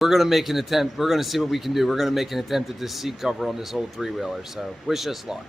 We're going to make an attempt. We're going to see what we can do. We're going to make an attempt at this seat cover on this old three-wheeler. So wish us luck.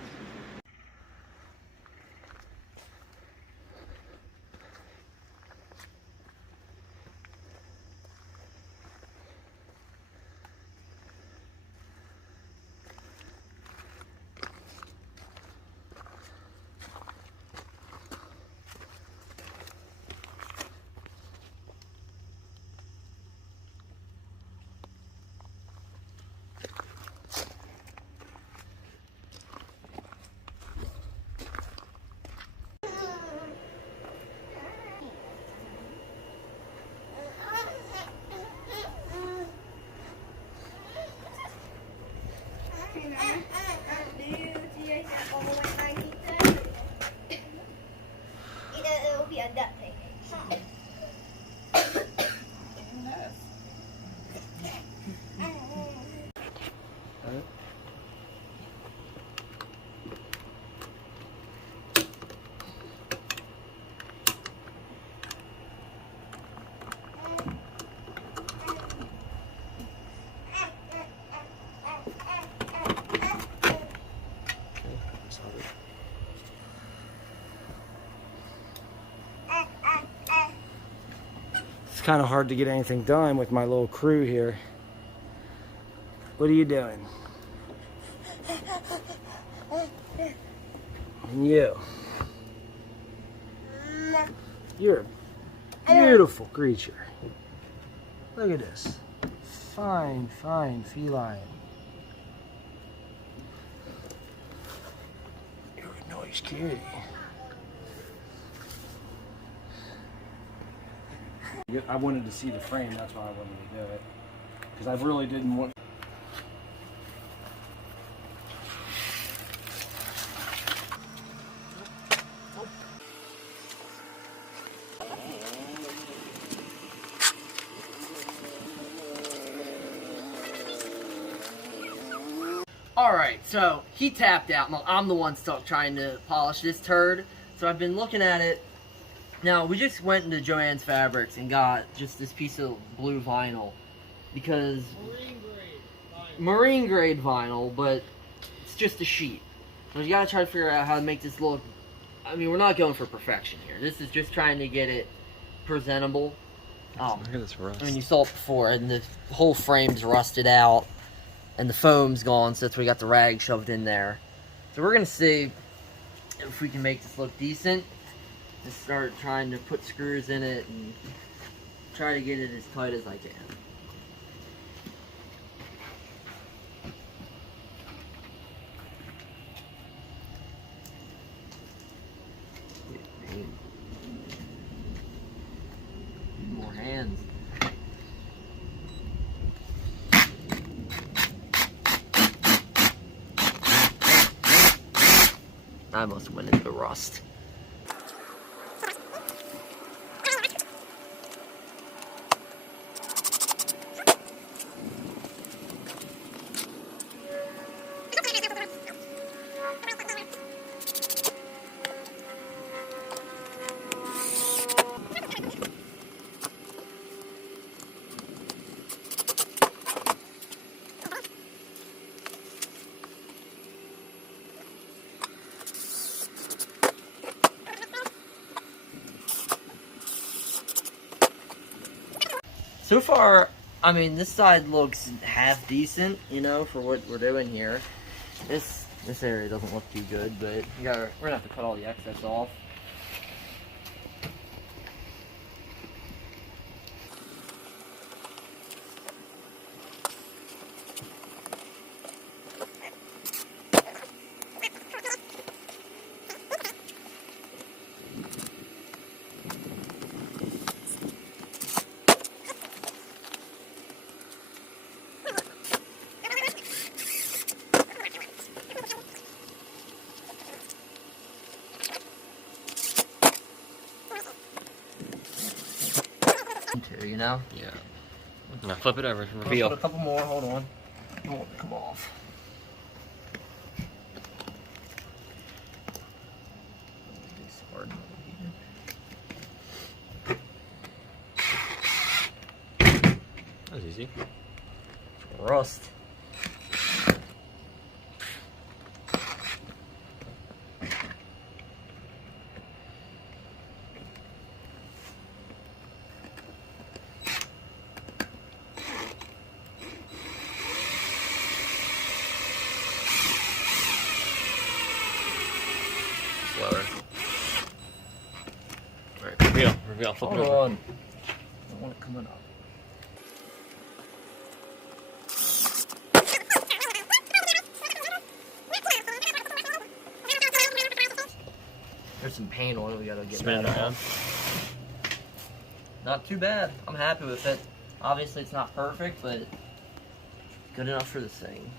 It's kind of hard to get anything done with my little crew here. What are you doing? And you. You're a beautiful creature. Look at this. Fine, fine feline. You're a nice kitty. I wanted to see the frame, that's why I wanted to do it. Because I really didn't want... Alright, so he tapped out. I'm the one still trying to polish this turd. So I've been looking at it. Now, we just went into Joann's Fabrics and got just this piece of blue vinyl. Because... Marine grade vinyl, but it's just a sheet. So you gotta try to figure out how to make this look... I mean, we're not going for perfection here. This is just trying to get it presentable. Look at this rust. I mean, you saw it before, and the whole frame's rusted out. And the foam's gone, so that's why we got the rag shoved in there. So we're gonna see if we can make this look decent. Just start trying to put screws in it and try to get it as tight as I can. More hands. I must went into the rust. So far, I mean, this side looks half decent, you know, for what we're doing here. This area doesn't look too good, but we're gonna have to cut all the excess off. You know? Yeah. Now flip it over. Let's Reveal. put a couple more. Hold on. Don't want it to come off. That was easy. Rust. Slower. Alright, reveal, flip it Hold over. on. I don't want it coming up. There's some paint on it. We gotta get Spin that it around. off. Not too bad. I'm happy with it. Obviously, it's not perfect, but good enough for this thing.